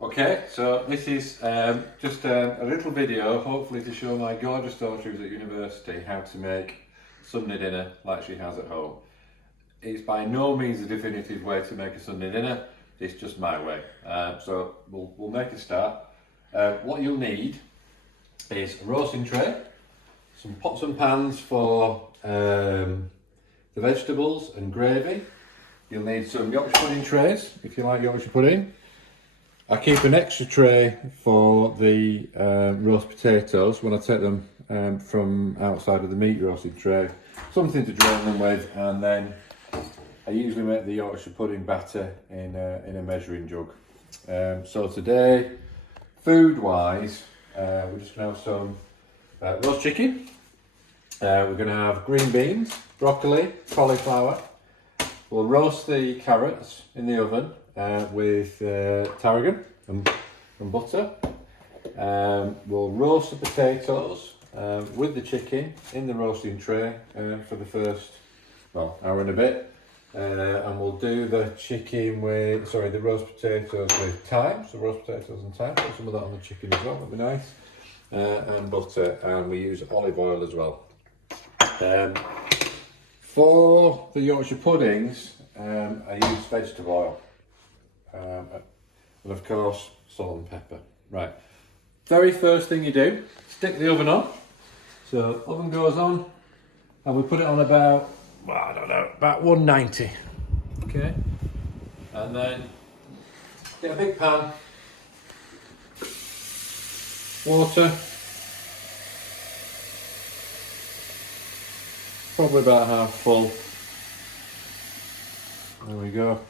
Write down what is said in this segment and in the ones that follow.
Okay, so this is just a little video, hopefully to show my gorgeous daughter who's at university how to make Sunday dinner like she has at home. It's by no means a definitive way to make a Sunday dinner, it's just my way. So we'll make a start. What you'll need is a roasting tray, some pots and pans for the vegetables and gravy. You'll need some Yorkshire pudding trays if you like Yorkshire pudding. I keep an extra tray for the roast potatoes when I take them from outside of the meat roasting tray. Something to drain them with, and then I usually make the Yorkshire pudding batter in a measuring jug. So today, food-wise, we're just going to have some roast chicken. We're going to have green beans, broccoli, cauliflower. We'll roast the carrots in the oven with tarragon and butter. We'll roast the potatoes with the chicken in the roasting tray for the first hour and a bit. And we'll do the chicken with, the roast potatoes with thyme. So roast potatoes and thyme, put some of that on the chicken as well, that'd be nice. And butter, and we use olive oil as well. For the Yorkshire puddings, I use vegetable oil. And of course, salt and pepper. Right, very first thing you do, stick the oven on. So oven goes on, and we put it on about, about 190. Okay, and then get a big pan, water, probably about half full. There we go.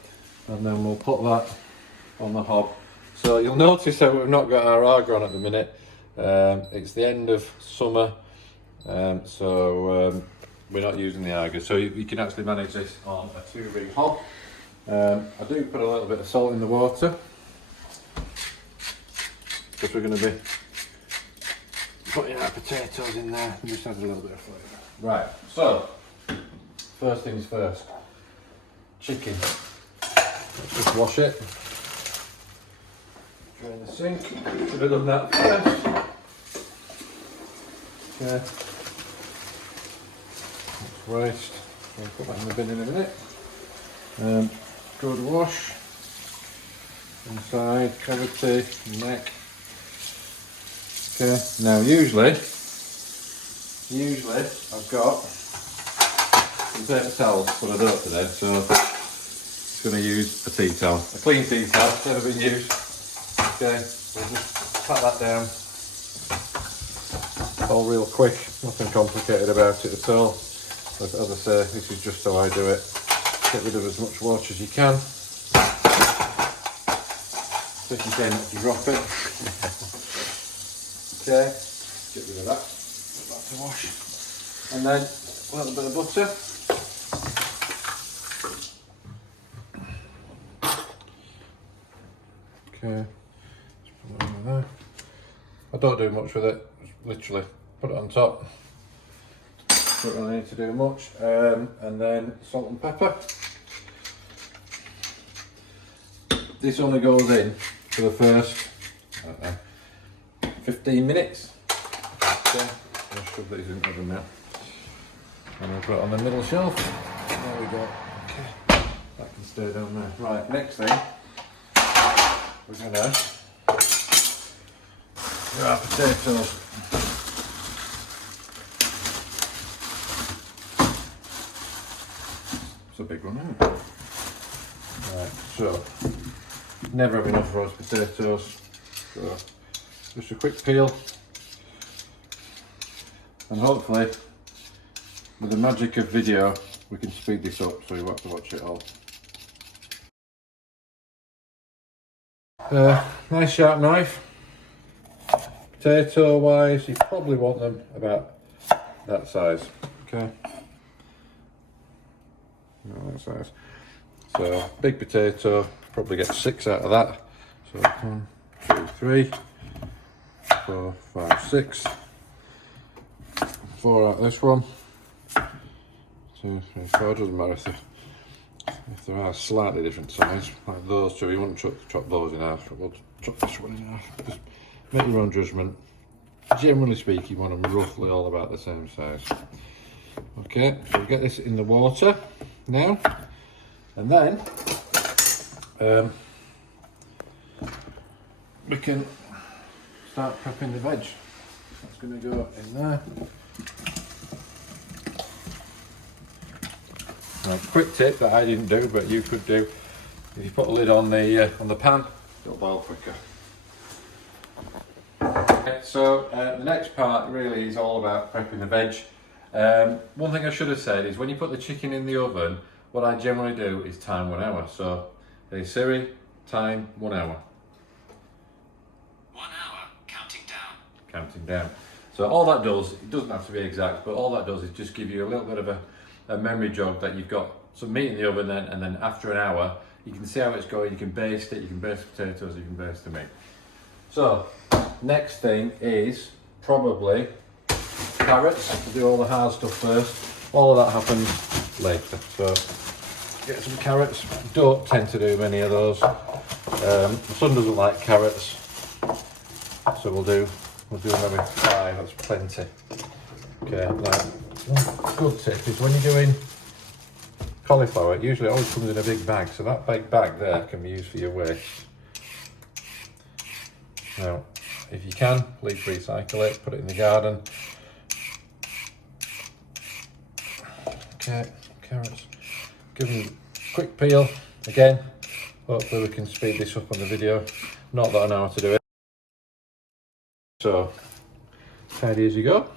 And then we'll put that on the hob. So you'll notice that we've not got our Arga on at the minute. It's the end of summer, so we're not using the Arga. So you can actually manage this on a 2-ring hob. I do put a little bit of salt in the water, because we're going to be putting our potatoes in there and just add a little bit of flavour. Right, so first things first, chicken. Let's just wash it. Drain the sink. Should have done that first. Okay. That's waste. I'll put that in the bin in a minute. Good wash. Inside, cavity, neck. Okay. Now usually I've got some paper towels, but I don't today, so I'm going to use a tea towel. A clean tea towel, never been used. Okay, we'll just pat that down. All real quick, nothing complicated about it at all. But as I say, this is just how I do it. Get rid of as much water as you can. Taking care not to drop it. Okay, get rid of that. Put that to wash. And then a little bit of butter. Okay, just put it over there. I don't do much with it, just literally put it on top. Don't really need to do much. And then salt and pepper. This only goes in for the first, 15 minutes. Okay, I'll shove these in the oven now. And we'll put it on the middle shelf. There we go. Okay, that can stay down there. Right, next thing, we're going to do our potatoes. It's a big one, isn't it? Right, so never have enough roast potatoes. So just a quick peel, and hopefully with the magic of video we can speed this up so you won't have to watch it all. Nice sharp knife. Potato wise, you probably want them about that size. Okay. That size. So big potato, probably get 6 out of that. So 1, 2, 3, 4, 5, 6. 4 out of this one. 2, 3, 4. Doesn't matter if there are slightly different size, like those two. You wouldn't chop those in half, but we'll chop this one in half. Just make your own judgment. Generally speaking, you want them roughly all about the same size. Okay, so we'll get this in the water now, and then we can start prepping the veg. That's going to go in there. Now, quick tip that I didn't do, but you could do: if you put a lid on the pan, it'll boil quicker. Okay, so the next part really is all about prepping the veg. One thing I should have said is when you put the chicken in the oven, what I generally do is time 1 hour. So, hey Siri, time 1 hour. 1 hour, counting down. Counting down. So all that does, it doesn't have to be exact, but all that does is just give you a little bit of a memory jog that you've got some meat in the oven then, and then after an hour, you can see how it's going, you can baste it, you can baste potatoes, you can baste the meat. So, next thing is probably carrots. We'll do all the hard stuff first. All of that happens later. So, get some carrots. Don't tend to do many of those. My son doesn't like carrots, so we'll do maybe 5. That's plenty. Okay. Now, one good tip is when you're doing cauliflower, it usually always comes in a big bag. So that big bag there can be used for your waste. Now, if you can, please recycle it. Put it in the garden. Okay, carrots. Give them a quick peel again. Hopefully we can speed this up on the video. Not that I know how to do it. So, tidy as you go.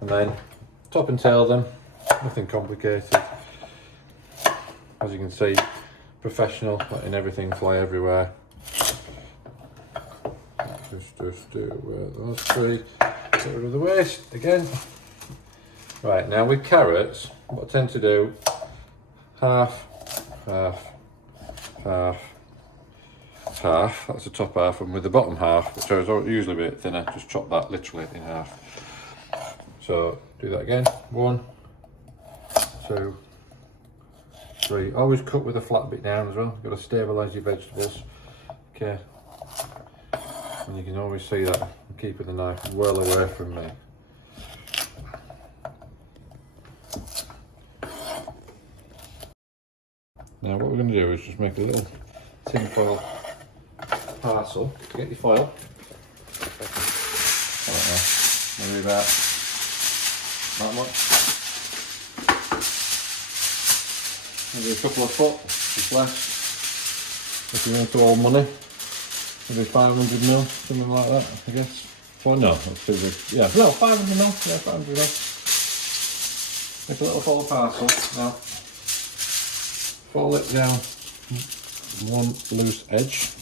And then top and tail them. Nothing complicated. As you can see, professional, letting everything fly everywhere. Just do those 3. Get rid of the waste again. Right, now with carrots, what I tend to do, half, half, half, half. That's the top half, and with the bottom half, which is usually a bit thinner, just chop that literally in half. So do that again. 1, 2, 3. Always cut with a flat bit down as well. You've got to stabilise your vegetables. Okay. And you can always see that I'm keeping the knife well away from me. Now what we're going to do is just make a little tin foil parcel. Get your foil. I don't know, maybe about that much. Maybe a couple of foot, just less. If you want to hold money. Maybe 500 mil, something like that, I guess. Well, no, that's too big. Yeah, no, 500 mil. Yeah, 500 mil. Make a little foil parcel. Now, fold it down one loose edge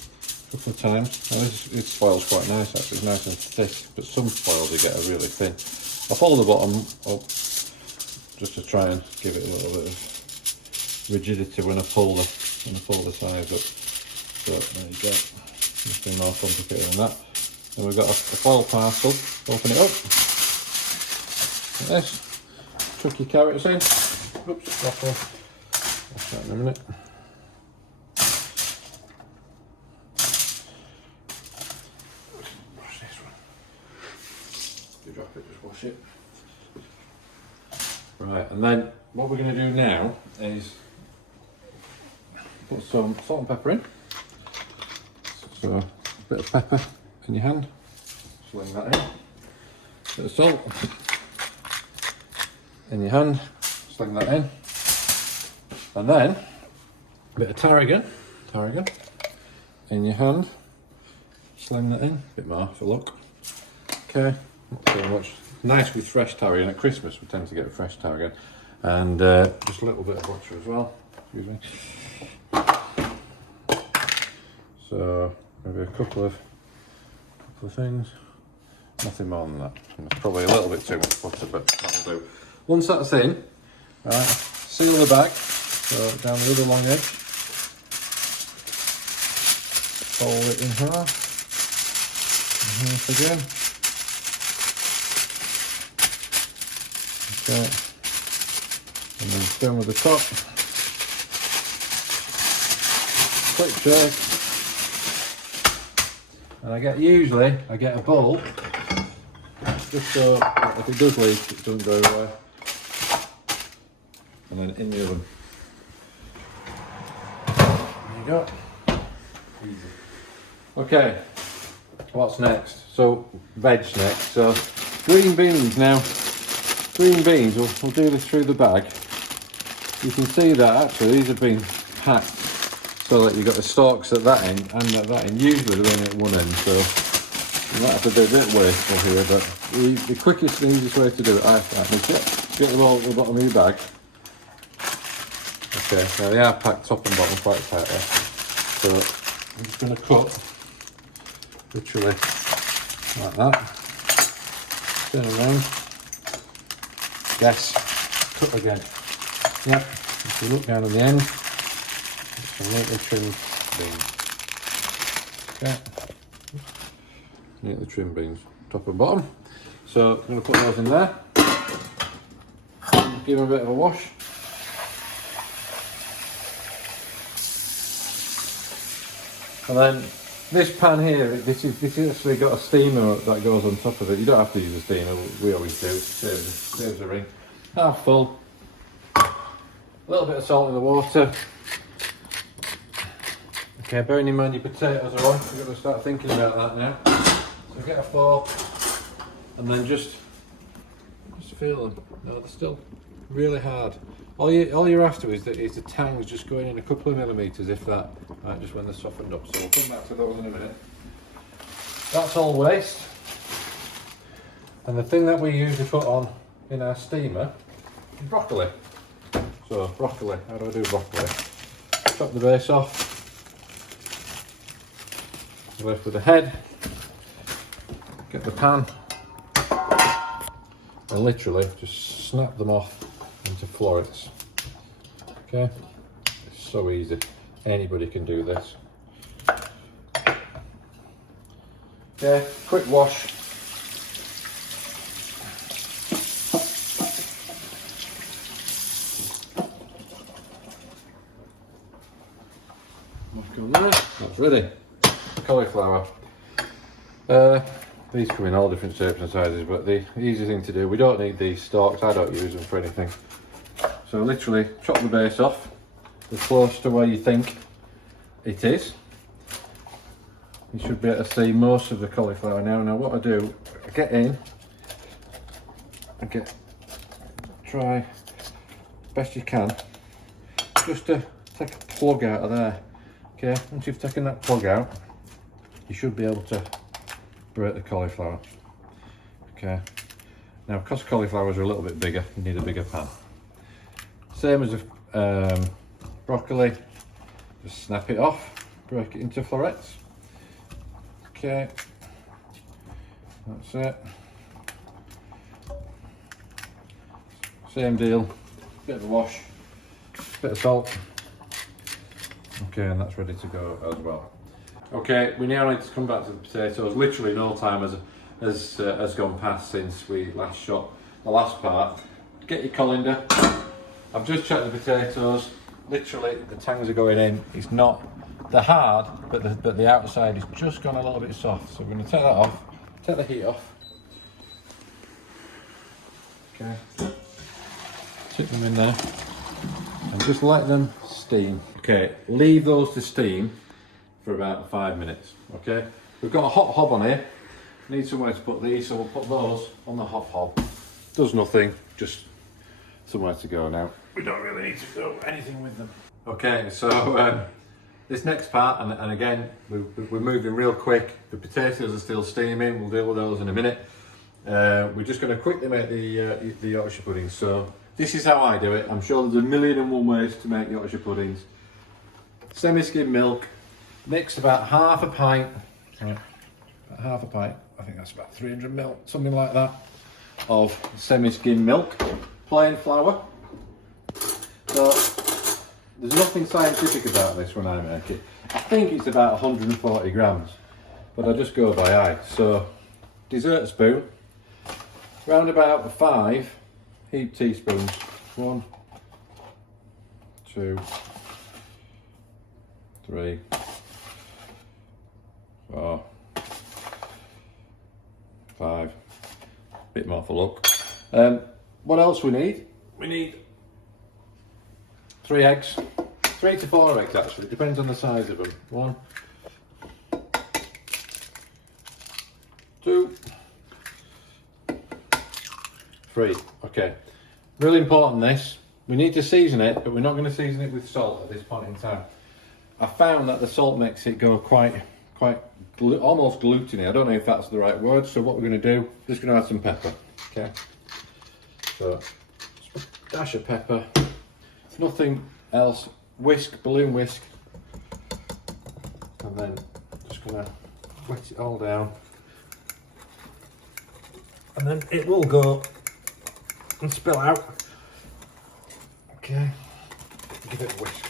a couple of times. Now, this foil's quite nice actually. It's nice and thick, but some foils you get are really thin. I'll fold the bottom up just to try and give it a little bit of rigidity when I pull the sides up. So there you go. Nothing more complicated than that. Then we've got a foil parcel. Open it up. Like this. Chuck your carrots in. Oops, waffle. Watch that in a minute. Wash this one. If you drop it, just wash it. Right, and then what we're going to do now is put some salt and pepper in. So, a bit of pepper in your hand, sling that in. A bit of salt in your hand, sling that in. And then, a bit of tarragon in your hand, sling that in. A bit more for luck. Okay, not too much. Nice with fresh tarragon. At Christmas we tend to get fresh tarragon. And just a little bit of butter as well, excuse me. So, maybe a couple of things. Nothing more than that. It's probably a little bit too much butter, but that'll do. Once that's in, right, seal the bag. So down the other long edge. Fold it in half. And half again. Okay. And then done with the top. quick trick. And usually I get a bowl, just so if it does leak, it doesn't go away. And then in the oven. There you go. Easy. Okay, what's next? So, veg next. So, green beans now. Green beans, we'll do this through the bag. You can see that actually these have been packed so that you've got the stalks at that end and at that end. Usually they're only at one end, so you might have to be a bit wasteful here, but the quickest and easiest way to do it, I think, is get them all at the bottom of your bag. Okay, now they are packed top and bottom quite tightly. So I'm just going to cut literally like that. Turn around. Yes, cut again. Yep, if you look down at the end, some neatly trimmed beans. Okay, neatly trimmed beans, top and bottom. So I'm going to put those in there, give them a bit of a wash. And then this pan here, this is actually got a steamer that goes on top of it. You don't have to use a steamer, we always do, saves a ring. Half full. A little bit of salt in the water. Okay, bearing in mind your potatoes are on, you've got to start thinking about that now. So get a fork and then just feel them. No, they're still really hard. All you're after is the tangs just going in a couple of millimetres, if that, right, just when they're softened up. So we'll come back to those in a minute. That's all waste. And the thing that we usually put on in our steamer is broccoli. So broccoli, how do I do broccoli? Chop the base off, left with the head, get the pan, and literally just snap them off into florets. Okay, it's so easy, anybody can do this. Okay, quick wash. That's ready. Cauliflower. These come in all different shapes and sizes, but the easy thing to do, we don't need these stalks, I don't use them for anything. So literally chop the base off as close to where you think it is. You should be able to see most of the cauliflower now. Now what I do, I get in and try best you can just to take a plug out of there. Okay, once you've taken that plug out, you should be able to break the cauliflower. Okay, now because cauliflowers are a little bit bigger, you need a bigger pan. Same as broccoli, just snap it off, break it into florets. Okay, that's it. Same deal, bit of a wash, bit of salt. Okay, and that's ready to go as well. Okay, we now need to come back to the potatoes. Literally no time has gone past since we last shot the last part. Get your colander. I've just checked the potatoes. Literally the tangs are going in. It's not, they're hard, but the outside is just gone a little bit soft. So we're going to take that off, take the heat off. Okay, stick them in there and just let them steam. Okay, leave those to steam for about 5 minutes. Okay, we've got a hot hob on here. Need somewhere to put these, so we'll put those on the hot hob. Does nothing, just somewhere to go now. We don't really need to do anything with them. Okay, so this next part, and again, we're moving real quick. The potatoes are still steaming. We'll deal with those in a minute. We're just going to quickly make the Yorkshire puddings. So this is how I do it. I'm sure there's 1,000,001 ways to make Yorkshire puddings. Semi-skim milk, mixed about half a pint, right, about half a pint, I think that's about 300 ml, something like that, of semi-skim milk, plain flour. So there's nothing scientific about this when I make it. I think it's about 140 grams, but I just go by eye. So dessert spoon, round about 5 heaped teaspoons, 1, 2, 3, 4, 5. Bit more for luck. What else we need? We need 3 eggs. 3 to 4 eggs actually, depends on the size of them. 1, 2, 3. Okay. Really important this. We need to season it, but we're not going to season it with salt at this point in time. I found that the salt makes it go almost gluteny. I don't know if that's the right word. So what we're going to do, just going to add some pepper. Okay. So dash of pepper. Nothing else. Whisk, balloon whisk, and then just going to wet it all down, and then it will go and spill out. Okay, give it a whisk.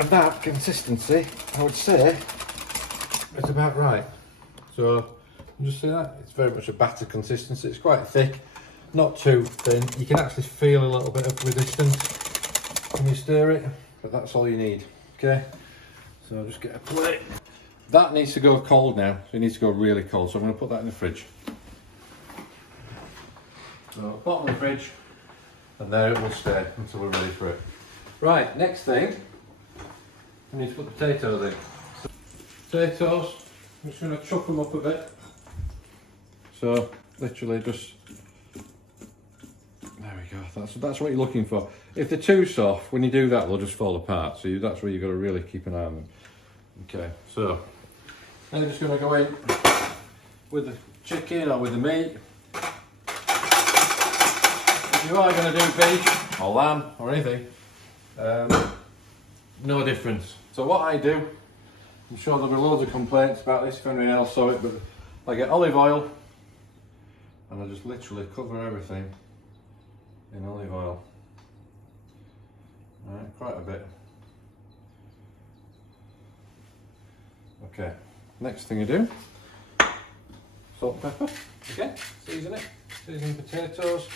And that consistency, I would say, is about right. So, you just see that? It's very much a batter consistency. It's quite thick, not too thin. You can actually feel a little bit of resistance when you stir it, but that's all you need. Okay, so I'll just get a plate. That needs to go cold now, so it needs to go really cold. So I'm going to put that in the fridge. So bottom of the fridge, and there it will stay until we're ready for it. Right, next thing, we need to put the potatoes in. So, potatoes, I'm just going to chop them up a bit. So literally just, there we go, that's what you're looking for. If they're too soft, when you do that they'll just fall apart, so that's where you've got to really keep an eye on them. Okay, so then I'm just going to go in with the chicken or with the meat. If you are going to do beef or lamb or anything, no difference. So what I do, I'm sure there'll be loads of complaints about this if anyone else saw it, but I get olive oil and I just literally cover everything in olive oil. Alright, quite a bit. Okay, next thing I do, salt and pepper, again, season it, season potatoes,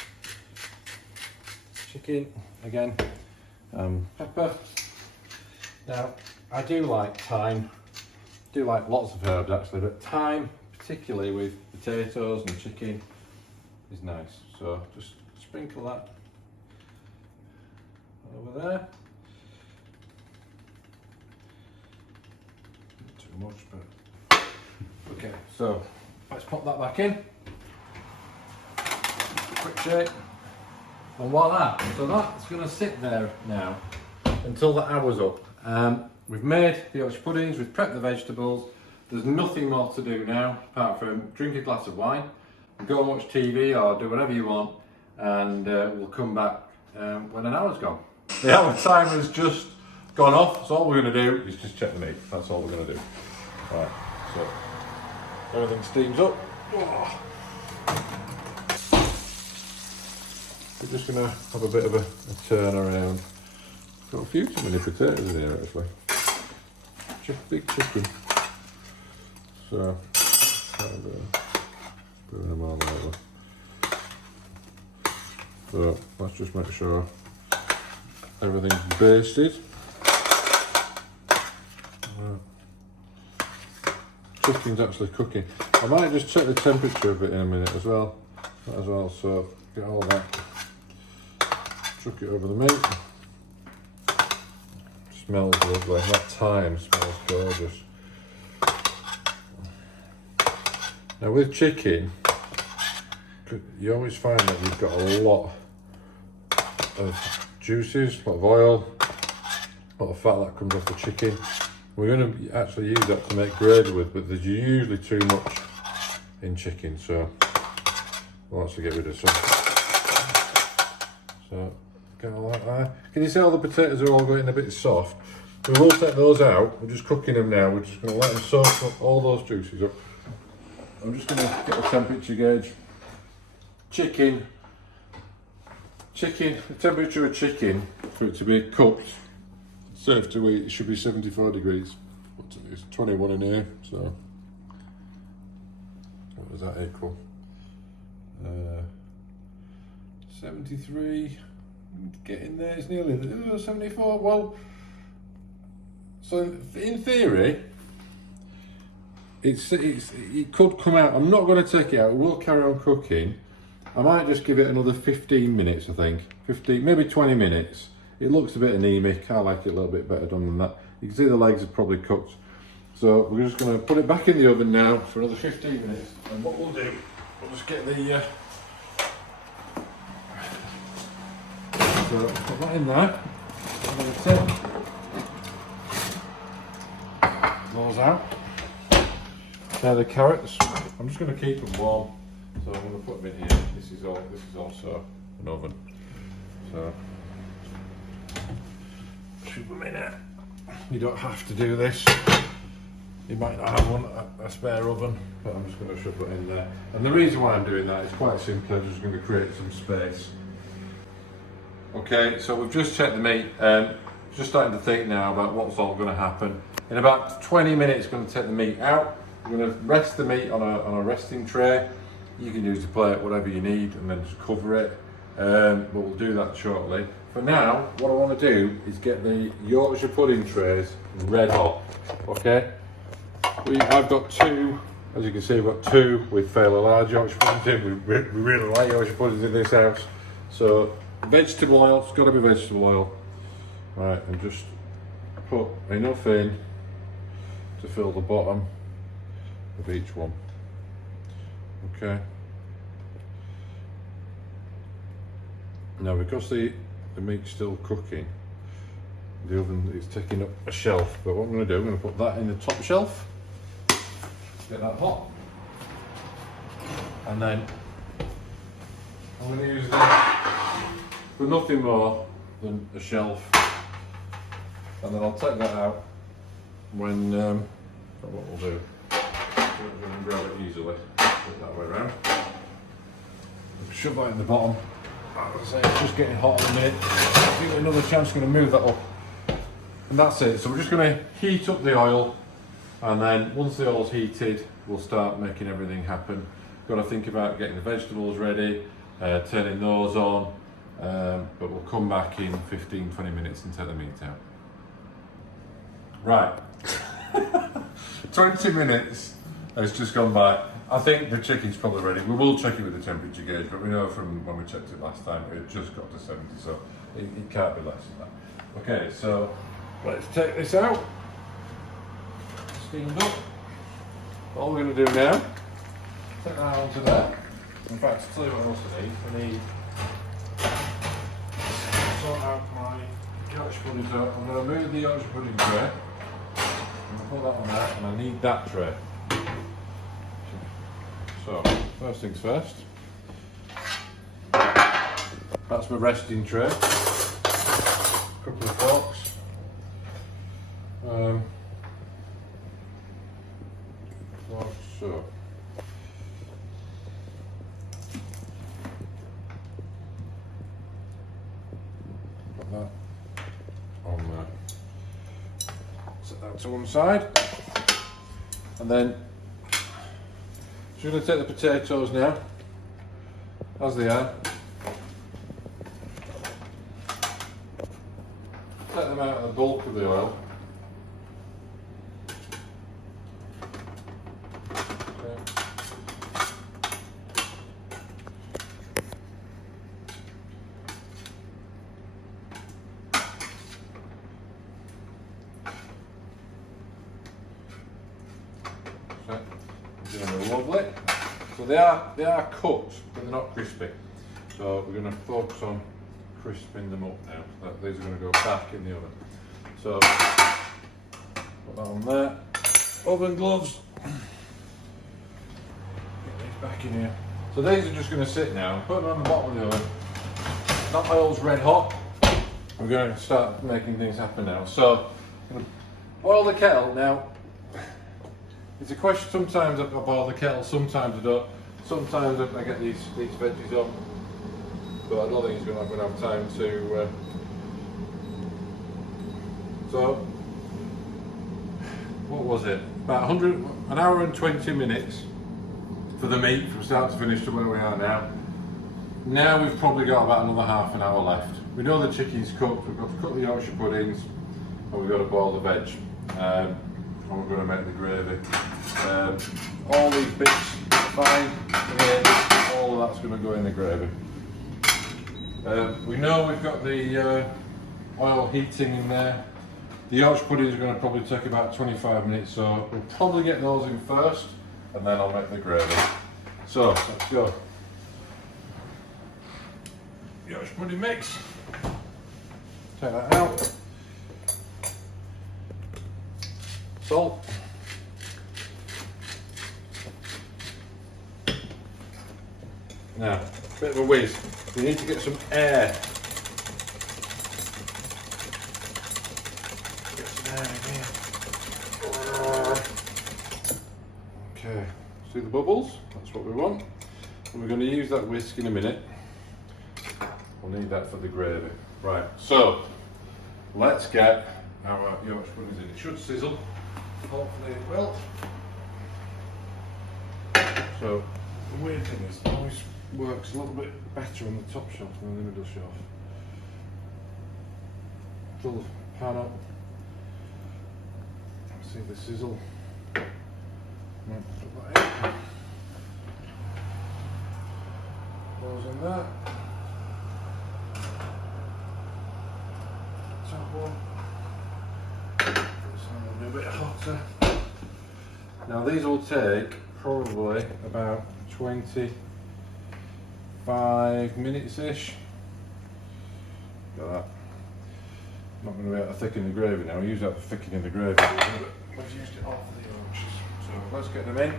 chicken, again, pepper. Now, I do like thyme, do like lots of herbs actually, but thyme, particularly with potatoes and chicken, is nice. So just sprinkle that over there. Not too much, but okay. So let's pop that back in. Quick shake, and voila! So that's going to sit there now until the hour's up. We've made the Yorkshire puddings, we've prepped the vegetables. There's nothing more to do now apart from drink a glass of wine, go and watch TV or do whatever you want, and we'll come back when an hour's gone. The hour timer has just gone off, so all we're going to do is just check the meat. That's all we're going to do. Right, so everything steams up. We're just going to have a bit of a turn around. Got a few too many potatoes in here actually. Big chicken. So, put them all over. So, let's just make sure everything's basted. Chicken's actually cooking. I might just check the temperature of it in a minute as well. So get all that. Chuck it over the meat. Smells lovely. That thyme smells gorgeous. Now with chicken, you always find that you've got a lot of juices, a lot of oil, a lot of fat that comes off the chicken. We're going to actually use that to make gravy with, but there's usually too much in chicken, so we'll actually get rid of some. So get all that there. Can you see all the potatoes are all getting a bit soft? We will take those out. We're just cooking them now. We're just going to let them soak up all those juices up. I'm just going to get a temperature gauge. Chicken, the temperature of chicken for it to be cooked, safe to eat, it should be 74 degrees. It's 21 in here, so what does that equal? 73, getting there, it's nearly 74. Well, so in theory, it could come out. I'm not going to take it out, we'll carry on cooking. I might just give it another 15 minutes, I think. 15, maybe 20 minutes. It looks a bit anemic, I like it a little bit better done than that. You can see the legs are probably cooked. So we're just going to put it back in the oven now for another 15 minutes. And what we'll do, we'll just get the... So put that in there. I'm going to take those out. Now the carrots, I'm just going to keep them warm. So I'm going to put them in here. This is also an oven. So shoot them in there. You don't have to do this. You might not have a spare oven, but I'm just going to shove it in there. And the reason why I'm doing that is quite simply, I'm just going to create some space. Okay, so we've just checked the meat. Just starting to think now about what's all going to happen. In about 20 minutes, going to take the meat out. We're going to rest the meat on a resting tray. You can use the plate, whatever you need, and then just cover it. But we'll do that shortly. For now, what I want to do is get the Yorkshire pudding trays red hot. Okay? I've got two, as you can see, I've got two with fairly large Yorkshire puddings in. We really like Yorkshire puddings in this house. So, vegetable oil, it's got to be vegetable oil. Right, and just put enough in to fill the bottom of each one. Okay. Now, because the meat's still cooking, the oven is taking up a shelf, but what I'm going to do, I'm going to put that in the top shelf, get that hot, and then I'm going to use that for nothing more than a shelf, and then I'll take that out when, what we'll do, we're going to grab it easily, put it that way around, shove that in the bottom. As I say, it's just getting hot in a minute. I'll give it another chance, going to move that up. And that's it. So we're just going to heat up the oil, and then once the oil's heated, we'll start making everything happen. Got to think about getting the vegetables ready, turning those on, but we'll come back in 15-20 minutes and take the meat out. Right. 20 minutes has just gone by. I think the chicken's probably ready. We will check it with the temperature gauge, but we know from when we checked it last time, it just got to 70, so it can't be less than that. Okay, so let's take this out. Steamed up. All we're going to do now, take that onto there. In fact, I'll tell you what else I need. I need to sort out my Yorkshire pudding. So I'm going to move the Yorkshire pudding tray. I'm going to put that on there, and I need that tray. So, first things first, that's my resting tray, a couple of forks, like so. Put that on there, set that to one side, and then so we're going to take the potatoes now, as they are, take them out of the bulk of the oil. Okay. Lovely. So they are cooked, but they're not crispy. So we're going to focus on crisping them up now. So these are going to go back in the oven. So put that on there. Oven gloves. Get these back in here. So these are just going to sit now. Put them on the bottom of the oven. That oil's red hot. We're going to start making things happen now. So I'm going to boil the kettle now. It's a question, sometimes I boil the kettle, sometimes I don't. Sometimes I get these veggies on, but I don't think I'm going to have time to. So, what was it? About an hour and 20 minutes for the meat from start to finish to where we are now. now we've probably got about another half an hour left. We know the chicken's cooked, we've got to cook the Yorkshire puddings, and we've got to boil the veg. And we're going to make the gravy. All these bits, fine, all of that's going to go in the gravy. We know we've got the oil heating in there. The Yorkshire pudding is going to probably take about 25 minutes, so we'll probably get those in first, and then I'll make the gravy. So, let's go. Yorkshire pudding mix. Take that out. Salt. Now, bit of a whiz. We need to get some air. Get some air in here. Okay, see the bubbles? That's what we want. And we're going to use that whisk in a minute. We'll need that for the gravy. Right, so let's get our Yorkshire puddings in. It should sizzle. Hopefully it will. So the weird thing is, it always works a little bit better on the top shelf than the middle shelf. Fill the pan up. See the sizzle. Might put that in. Close on that. Top one. This one will be a bit hotter. Now these will take probably about 25 minutes-ish. Look at that. I'm not going to be able to thicken the gravy now. I use that for thickening the gravy. I've used it all for the Yorkshires. So let's get them in.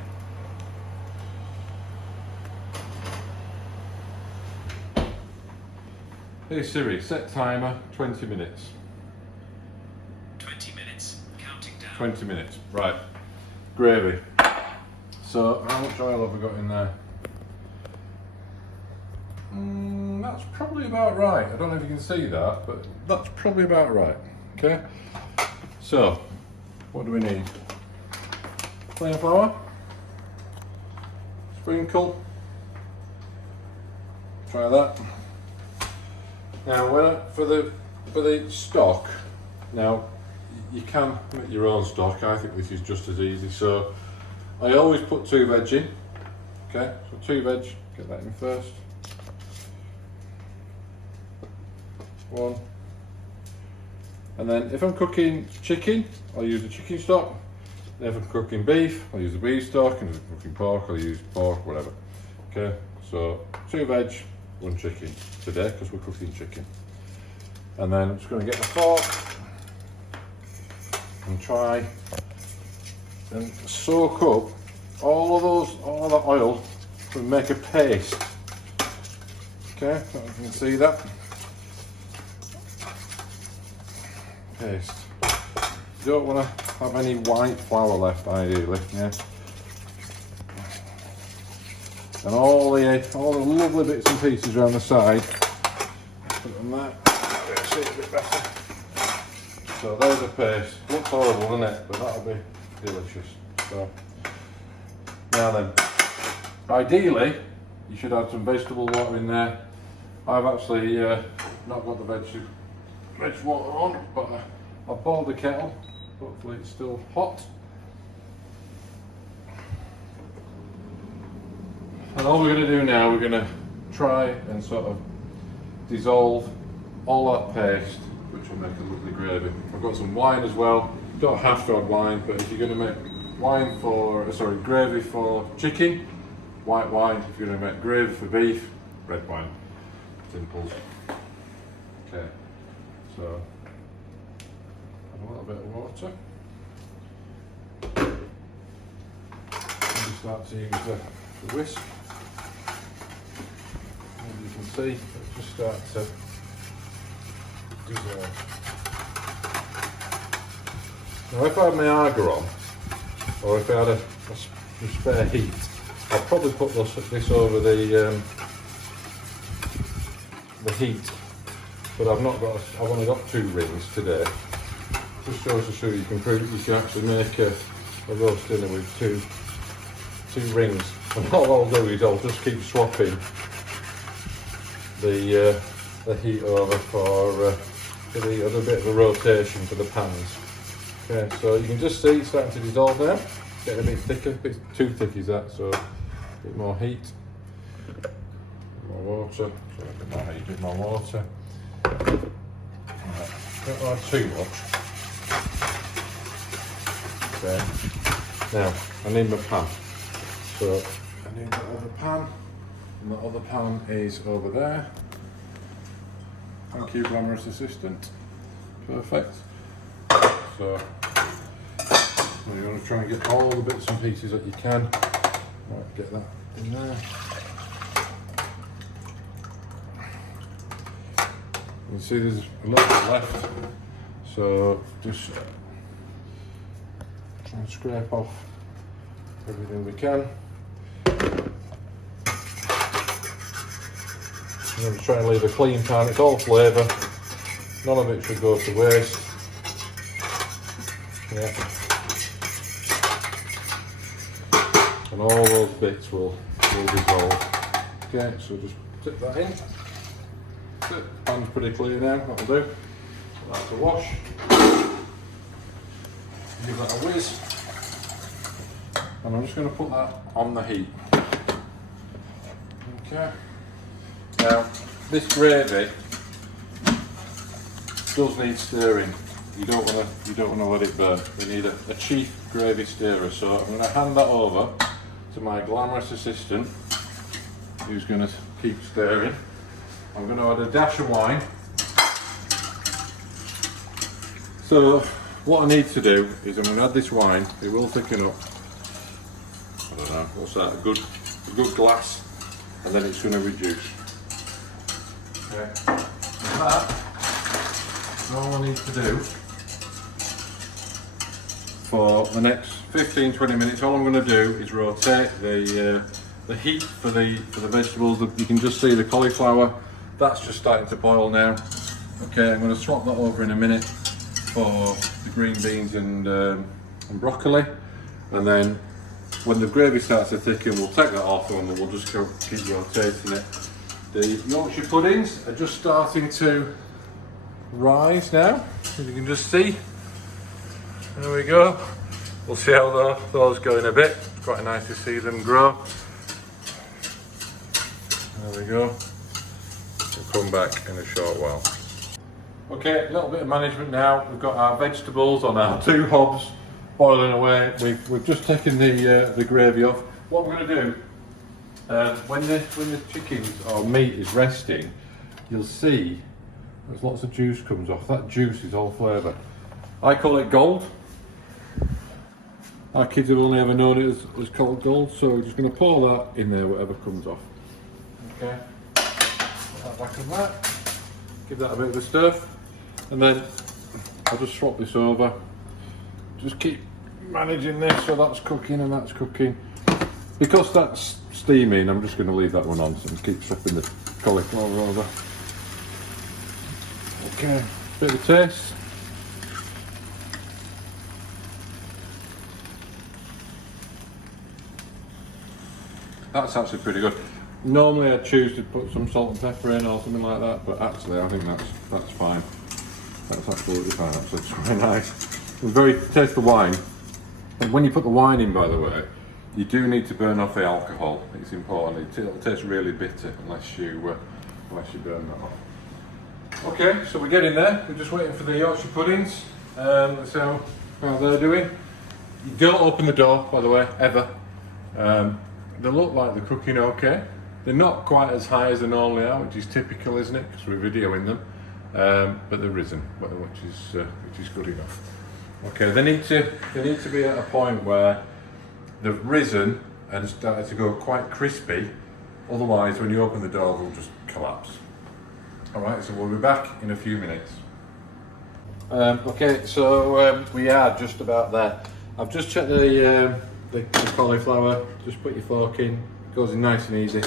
Hey Siri, set timer 20 minutes. 20 minutes, counting down. 20 minutes, right. Gravy. So how much oil have we got in there? That's probably about right. I don't know if you can see that, but that's probably about right. Okay. So, what do we need? Plain flour. Sprinkle. Try that. Now, for the stock, now you can make your own stock. I think this is just as easy. So, I always put 2 veg in. Okay, so 2 veg. Get that in first. 1. And then if I'm cooking chicken, I'll use the chicken stock. And if I'm cooking beef, I'll use the beef stock. And if I'm cooking pork, I'll use pork, whatever. Okay, so 2 veg, 1 chicken today because we're cooking chicken. And then I'm just going to get the fork and try and soak up all of that oil and make a paste. Okay, so you can see that. Paste. You don't want to have any white flour left, ideally. Yeah. And all the lovely bits and pieces around the side. Put it on that. See it a bit better. So there's a paste. Looks horrible, doesn't it? But that'll be delicious. So now then, ideally, you should add some vegetable water in there. I've actually not got the veg water on, but I've boiled the kettle. Hopefully it's still hot. And all we're going to do now, we're going to try and sort of dissolve all that paste, which will make a lovely gravy. I've got some wine as well. You don't have to add wine, but if you're going to make gravy for chicken, white wine. If you're going to make gravy for beef, red wine. Simple. Okay, so add a little bit of water. And you start to use the whisk. As you can see, it just starts to dissolve. Now if I had my Arga on, or if I had a spare heat, I'll probably put this over the heat, but I've only got 2 rings today. Just goes to show you can actually make a roast dinner with two rings. And all I'll do is I'll just keep swapping the heat over for the other bit of a rotation for the pans. Okay, so you can just see it's starting to dissolve now. It's getting a bit thicker, a bit too thick is that, so a bit more heat, more water, so a bit more heat, a bit more water. Right. Don't add too much. Okay, now I need my pan. So I need that other pan, and the other pan is over there. Thank you, glamorous assistant. Perfect. So you want to try and get all the bits and pieces that you can. Right, get that in there. You can see there's a little bit left, so just try and scrape off everything we can. I'm going to try and leave a clean pan. It's all flavour, none of it should go to waste. Yeah. And all those bits will dissolve. Okay, so just tip that in. That's it. The pan's pretty clear now, that'll do. So that's a wash. Give that a whiz. And I'm just going to put that on the heat. Okay. Now, this gravy does need stirring. You don't want to let it burn. We need a chief gravy stirrer. So I'm going to hand that over to my glamorous assistant, who's going to keep stirring. I'm going to add a dash of wine. So what I need to do is I'm going to add this wine. It will thicken up. I don't know what's that? A good glass, and then it's going to reduce. Okay. That's all I need to do for the next 15-20 minutes. All I'm going to do is rotate the heat for the vegetables. You can just see the cauliflower. That's just starting to boil now. Okay, I'm going to swap that over in a minute for the green beans and broccoli, and then when the gravy starts to thicken, we'll take that off and then we'll just keep rotating it. The Yorkshire puddings are just starting to rise now, as you can just see. There we go. We'll see how those go in a bit. It's quite nice to see them grow. There we go. We'll come back in a short while. Okay, a little bit of management now. We've got our vegetables on our two hobs boiling away. We've just taken the gravy off. What we're going to do, when the chickens or meat is resting, you'll see there's lots of juice comes off. That juice is all flavour. I call it gold. Our kids have only ever known it as called gold, so we're just going to pour that in there, whatever comes off. Okay, put that back on that. Give that a bit of a stir, and then I'll just swap this over. Just keep managing this so that's cooking and that's cooking. Because that's steaming, I'm just going to leave that one on, so just keep swapping the cauliflower over. Okay, bit of a taste. That's actually pretty good. Normally I choose to put some salt and pepper in or something like that, but actually I think that's fine. That's absolutely fine, actually. It's very nice. Taste the wine. And when you put the wine in, by the way, you do need to burn off the alcohol. It's important. It'll taste really bitter unless you burn that off. Okay, so we're getting there. We're just waiting for the Yorkshire puddings. Let's see how they're doing. You don't open the door, by the way, ever. They look like they're cooking okay. They're not quite as high as they normally are, which is typical, isn't it? Because we're videoing them. But they're risen, which is good enough. Okay, they need to be at a point where they've risen and started to go quite crispy. Otherwise, when you open the door, they'll just collapse. All right, so we'll be back in a few minutes. Okay, so we are just about there. I've just checked the cauliflower. Just put your fork in. It goes in nice and easy.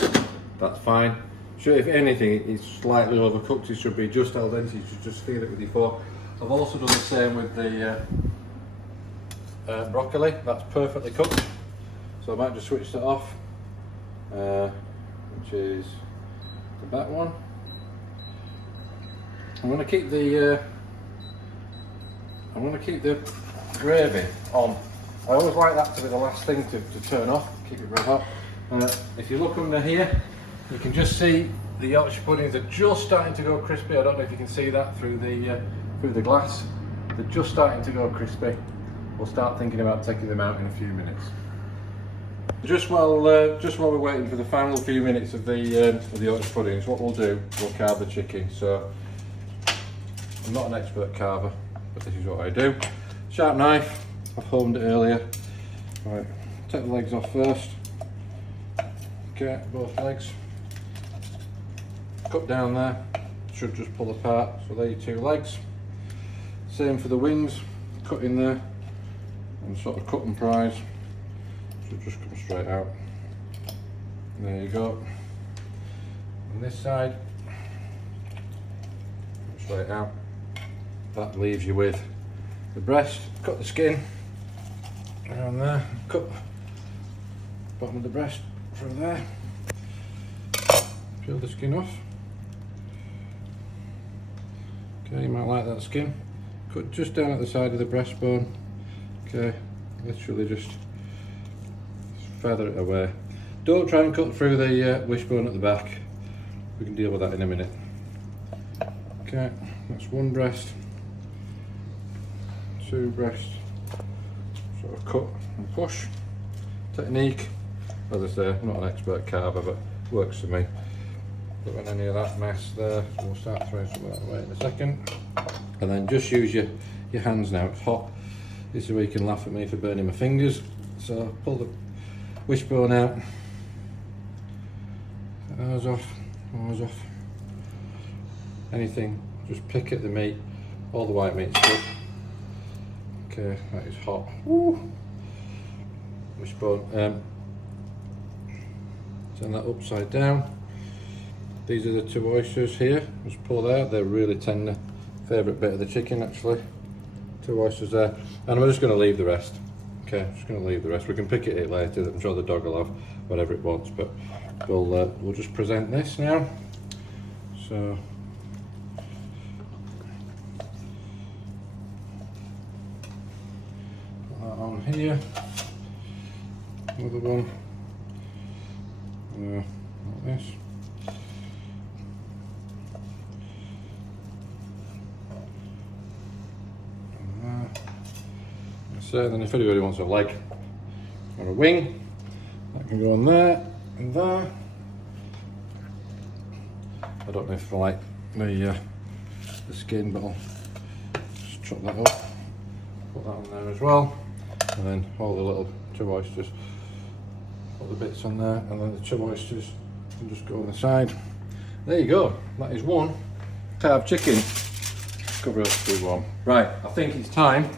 That's fine. Sure, if anything, it's slightly overcooked. It should be just al dente. You should just feel it with your fork. I've also done the same with the broccoli. That's perfectly cooked. So I might just switch that off, which is the back one. I'm going to keep the gravy on. I always like that to be the last thing to turn off, keep it red hot. If you look under here, you can just see the Yorkshire puddings are just starting to go crispy. I don't know if you can see that through the glass. They're just starting to go crispy. We'll start thinking about taking them out in a few minutes. Just while we're waiting for the final few minutes of the Yorkshire puddings, what we'll do, we'll carve the chicken. So I'm not an expert carver, but this is what I do. Sharp knife, I've honed it earlier. Right, take the legs off first. Okay, both legs. Cut down there, should just pull apart. So there are your two legs. Same for the wings, cut in there and sort of cut and prise. Should just come straight out. There you go. On this side, straight out. That leaves you with the breast. Cut the skin around there. Cut bottom of the breast through there. Peel the skin off. Okay, you might like that skin. Cut just down at the side of the breastbone. Okay, literally just feather it away. Don't try and cut through the wishbone at the back. We can deal with that in a minute. Okay, that's one breast. Two breasts. Sort of cut and push. Technique. As I say, I'm not an expert carver, but works for me. Don't want any of that mess there, so we'll start throwing some of that away in a second. And then just use your hands now, it's hot. This is where you can laugh at me for burning my fingers. So pull the wishbone out. Eyes off, eyes off. Anything, just pick at the meat. All the white meat's good. Okay, that is hot. Woo. Wishbone. Turn that upside down. These are the two oysters here. Just pull out. They're really tender. Favourite bit of the chicken actually. Two oysters there, and I'm just going to leave the rest. Okay, just going to leave the rest. We can pick it later. I'm sure the dog will have whatever it wants, but we'll just present this now. So. Put that on here. Another one. Like this. So then if anybody wants a leg or a wing, that can go on there and there. I don't know if I like the skin, but I'll just chop that up, put that on there as well, and then all the little two oysters, all the bits on there, and then the two oysters can just go on the side. There you go, that is one carved chicken. Cover it up to be warm. Right, I think it's time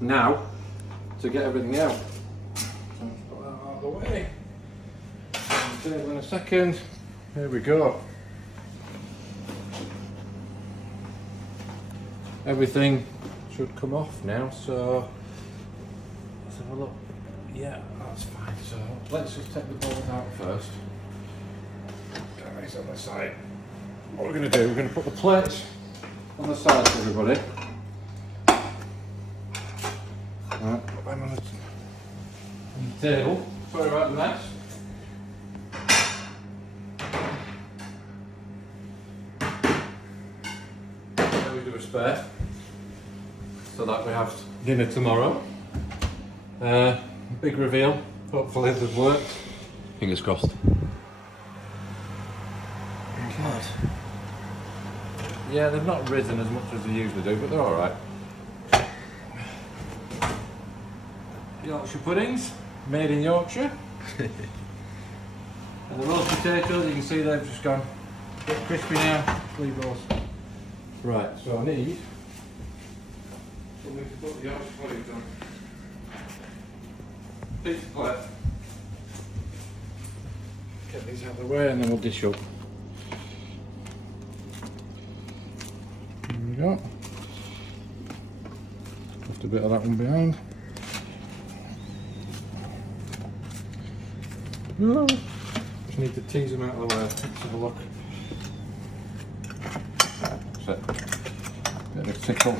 now to get everything out. Put that out of the way. Table in a second. Here we go. Everything should come off now, so let's have a look. Yeah, that's fine. So let's just take the balls out first. Guys on the side. What we're going to do, we're going to put the plates on the side for everybody. Right, put them on the table. Sorry about the mess. There we do a spare, so that we have dinner tomorrow. Big reveal. Hopefully they've worked. Fingers crossed. God. Yeah, they've not risen as much as they usually do, but they're all right. Yorkshire puddings, made in Yorkshire. And the roast potatoes, you can see they've just gone a bit crispy now. Leave those. Right, so I need something to put the Yorkshire puddings on. Pizza plate. Get these out of the way and then we'll dish up. There we go. Left a bit of that one behind. Just need to tease them out of the way. Let's have a look. it. Bit of a tickle.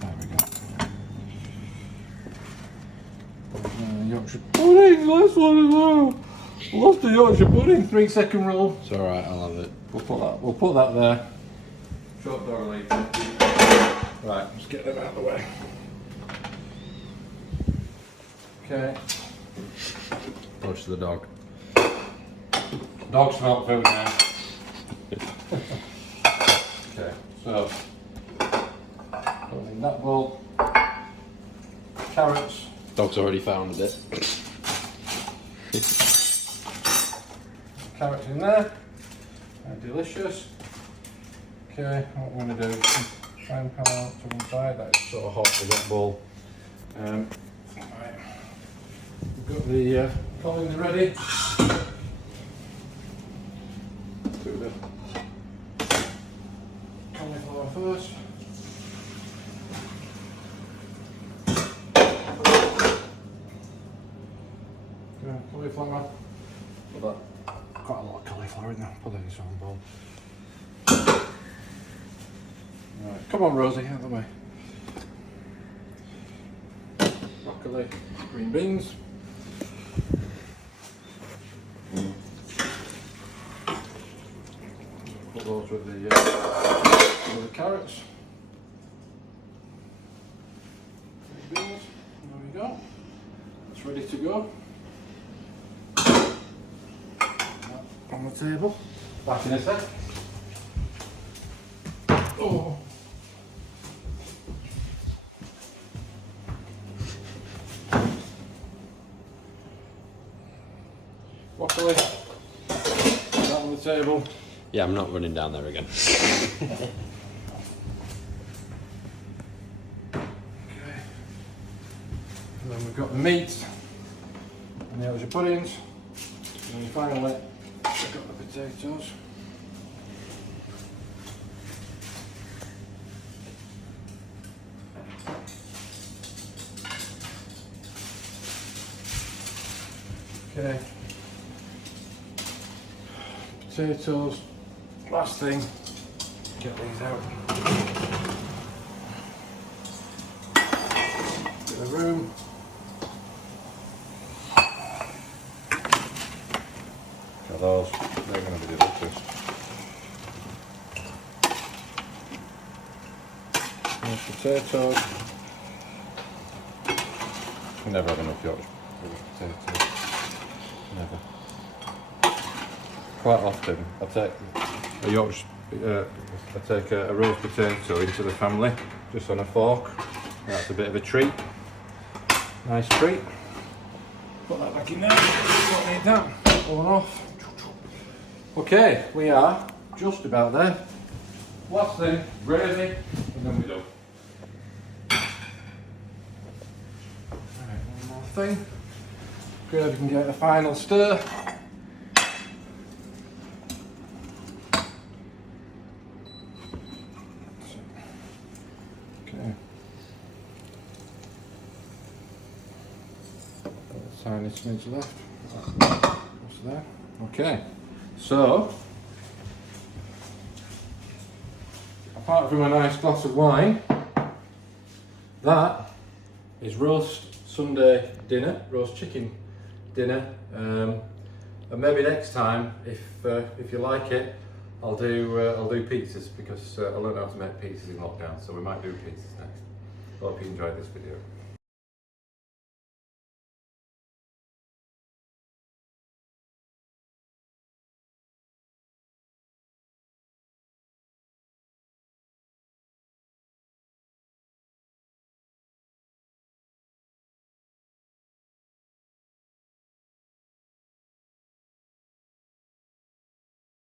There we go. Yorkshire pudding, last one as well. Love the Yorkshire pudding. 3-second rule. It's alright, I'll have it. We'll put that there. Short dog later. Right, let's get them out of the way. Okay. Push the dog. Dog's not food now. Okay, so put in that bowl. Carrots. Dog's already found it. Carrots in there. They're delicious. Okay, what we're going to do is try and come out to one side. That's sort of hot for that bowl. Right. We've got the colander ready. Do the cauliflower first. Cauliflower. Put that. Quite a lot of cauliflower in there. Put that in this one bowl. Right. Come on, Rosie, out of the way. Broccoli, green beans. Put those with the carrots. Green beans. There we go. It's ready to go. On the table. Back in a sec. Oh. Broccoli. That on the table. Yeah, I'm not running down there again. Okay. And then we've got the meat and the Yorkshire puddings. And then finally, we've got the potatoes. Okay. Potatoes. Last thing. Get these out. Bit of room. Got those. They're going to be delicious. There's potatoes. You never have enough Yorkshire potatoes. Never. Quite often I take a Yorkshire, I take a roast potato into the family, just on a fork. That's a bit of a treat. Nice treat. Put that back in there. Don't need that. Going off. Okay, we are just about there. Last thing, gravy, and then we're done. Right, one more thing. Gravy can get a final stir. Okay. Tiny smidge left. What's there? Okay. So, apart from a nice glass of wine, that is roast Sunday dinner, roast chicken dinner, and maybe next time, if you like it, I'll do pizzas, because I learned how to make pizzas in lockdown, so we might do pizzas next. Hope you enjoyed this video.